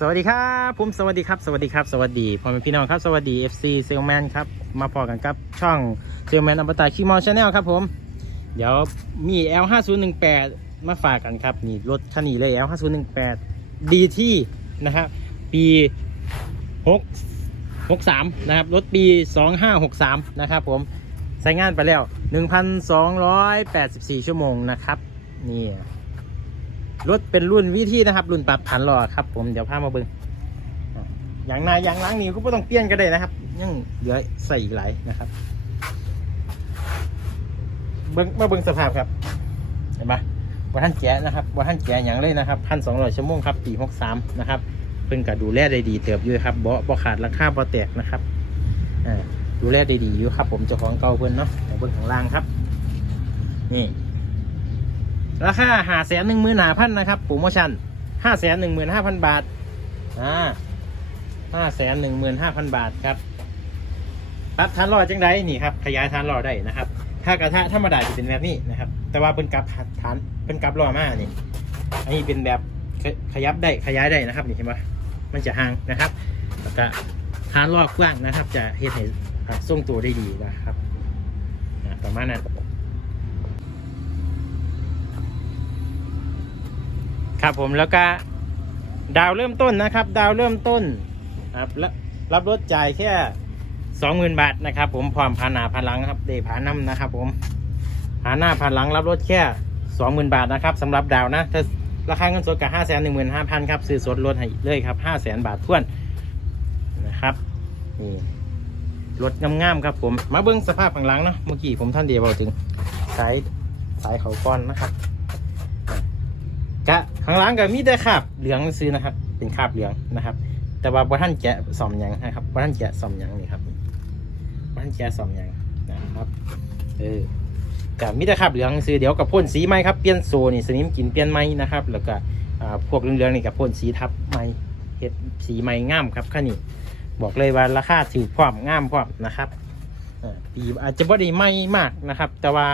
สวัสดีครับผมสวัสดีครับ สวัสดีครับ สวัสดีพ่อแม่พี่น้องครับ สวัสดี FC เซลแมนครับ มาพอกันครับช่องเซลแมนอัปตาคีมอลชาแนลครับผม เดี๋ยวมี L5018 มาฝากกันครับ นี่รถคันนี้เลย L5018 ดีที่นะครับปี6 63นะครับรถปี 2563นะครับผมใช้งานไปแล้ว 1,284 ชั่วโมงนะครับนี่ รถเป็นรุ่นวิธีนะครับ รุ่นปรับผันหล่อครับ ผมเดี๋ยวพามาเบิ้งอย่างนายอย่างล้างนี่ก็ไม่ต้องเปลี่ยนก็ได้นะครับ ยังเหลือใส่อีกหลายนะครับ เบิ้งมาเบิ้งสภาพครับ เห็นปะว่าท่านแก่นะครับว่าท่านแก่อย่างเลยนะครับพันสองร้อยชั่วโมงครับปีหกสามนะครับเพิ่งก็ดูแลได้ดีเติบอยู่ครับเบาะบ่ขาดราคาบ่แตกนะครับอดูแลได้ดีอยู่ครับ ผมเจ้าของเก่าเพิ่นเนาะเดี๋ยวเบิ้งข้างล่างครับ นี่ ราคาหาแสนหนึ่งหมื่นห้าพันนะครับโปรโมชั่นห้าแสนหนึ่งหมื่นห้าพันบาทอ่าห้าแสนหนึ่งหมื่นห้าพันบาทครับปรับทานรอจังไดนี่ครับขยายทานรอได้นะครับ ถ้ากระทะธรรมดาจะเป็นแบบนี้นะครับ แต่ว่าเป็นกับฐานเป็นกับรอมานี่อันนี้เป็นแบบขยับได้ขยายได้นะครับนี่เห็นไหมมันจะห่างนะครับแล้วก็ทานรอบกว้างนะครับ จะเฮ็ดให้อ่าทรงตัวได้ดีนะครับประมาณนั้น ครับผมแล้วก็ดาวเริ่มต้นนะครับ ดาวเริ่มต้นครับรับรับรถจ่ายแค่สองหมื่นบาทนะครับผมพร้อมผ่านหน้าผ่านหลังครับเดผ่านน้ำนะครับ ผมผ่านหน้าผ่านหลังรับรถแค่สองหมื่นบาทนะครับสำหรับดาวนะถ้าราคาเงินสดกับห้าแสนหนึ่งหมื่นห้าพันครับซื้อสดรถให้เลยครับห้าแสนบาททวนนะครับนี่รถงามๆครับ ผมมาเบิ้งสภาพข้างหลังเนาะเมื่อกี้ผมท่านเดียวบอกถึงสายสายเขาก้อนนะครับ ข้างหล่างก็มีแต่คาบเหลืองซื้อนะครับ เป็นคาบเหลืองนะครับ แต่ว่าบ่ท่านแกะซ่อมยังนะครับบ่ท่านแกะซ่อมยังนี่ครับบ่ท่านแกะซ่อมยังนะครับเออก็มีแต่คราบเหลืองซื้อเดี๋ยวกับพ่นสีไหมครับเปลี่ยนโซนี่สนิมกินเปลี่ยนไหมนะครับ แล้วก็อ่าพวกเหลืองๆนี่กับพ่นสีทับไหมเฮ็ดสีไหมงามครับคันนี้บอกเลยว่าราคาถือความงามความนะครับอ่าปีอาจจะบ่ได้ไหมมากนะครับ แต่ว่า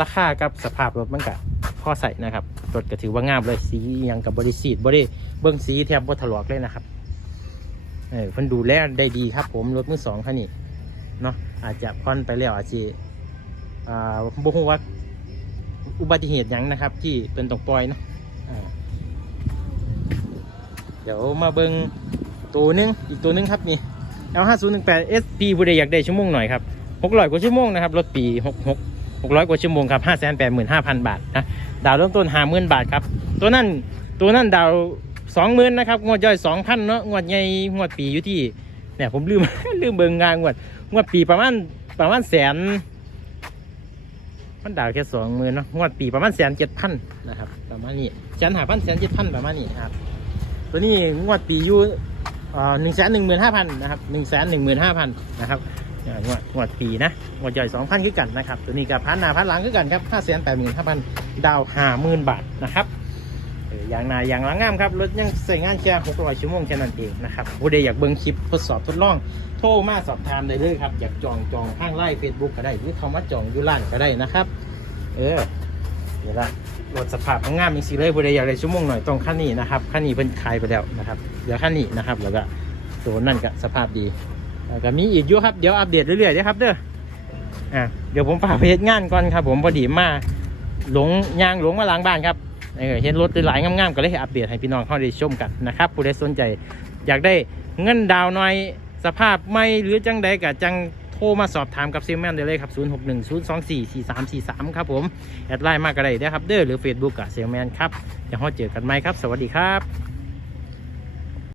ราคากับสภาพรถมันก็พอใส่นะครับ รถก็ถือว่างามเลยสียังกับบริสีดบริเบิ้งสีแทบบ่ถลอกเลยนะครับเออเพิ่นดูแลได้ดีครับ ผมรถมือสองคันนี้เนาะอาจจะพอนไปแล้วอาจจะอ่าบ่ฮู้ว่าอุบัติเหตุยังนะครับ ที่เป็นต้องปล่อยเนาะเดี๋ยวมาเบิ้งตัวหนึงอีกตัวหนึงครับนี่ L5018 SP ผู้ใดอยากได้ชั่วโมงหน่อยครับ600กว่าชั่วโมงนะครับรถปี 66 600 กว่าชั่วโมงครับ 585,000 บาทนะ ดาวเริ่มต้นห้าหมื่นบาทครับ ตัวนั้นตัวนั้นดาวสองหมื่นนะครับงวดย่อยสองพันเนาะงวดใหญ่งวดปีอยู่ที่เนี่ยผมลืม ลืมเบิงงานงวดงวดปีประมาณประมาณแสนมันดาวแค่สองหมื่นเนาะงวดปีประมาณแสนเจ็ดพันนะครับประมาณนี้แสนหาพันแสนเจ็ดพันประมาณนี้นะครับตัวนี้งวดปีอยู่หนึ่งแสนหนึ่งหมื่นห้าพันนะครับหนึ่งแสนหนึ่งหมื่นห้าพันนะครับ งวดงวดปีนะงวดใหญ่สองพันคือกันนะครับ ตัวนี้กับพันหน้าพันหลังคือกันครับห้าแสนแปดหมื่นห้าพันดาวห้าหมื่นบาทนะครับอย่างนาอย่างลังงามครับรถยังใส่งานแค่หกร้อยชั่วโมงแค่นั้นเองนะครับผู้ใดอยากเบิ่งคลิปทดสอบทดลอง โทรมาสอบถามได้เลยครับ อยากจองจองข้างไล่เฟซบุ๊กก็ได้หรือเขามาจองยูร้านก็ได้นะครับ เออนี่ละรถสภาพงามมีสีเลยผู้ใดอยากได้ชั่วโมงหน่อยต้องขั้นนี้นะครับขั้นนี้เพิ่นขายไปแล้วนะครับเดี๋ยวขั้นนี้นะครับแล้วก็ตัวนั่นก็สภาพดี ก็มีอีกอยู่ครับเดี๋ยวอัปเดตเรื่อยๆนะครับเด้ออะเดี๋ยวผมฝากเฮ็ดงานก่อนครับผมพอดีมาหลงยางหลงมาหลังบ้านครับเออเห็นรถหลายๆงามๆก็เลยอัปเดตให้พี่น้องเขาได้ชมกันนะครับผู้ใดสนใจ อยากได้เงินดาวน์น่อยสภาพไม่หรือจังใดกับจังโทรมาสอบถามกับเซลแมนได้เลยครับ 0 6 1 0 2 4 4 3 4 3 ครับผม แอดไลน์มากก็ได้นะครับเด้อหรือ Facebook กับเซลแมนครับเดี๋ยวเราเจอกันไหมครับ สวัสดีครับ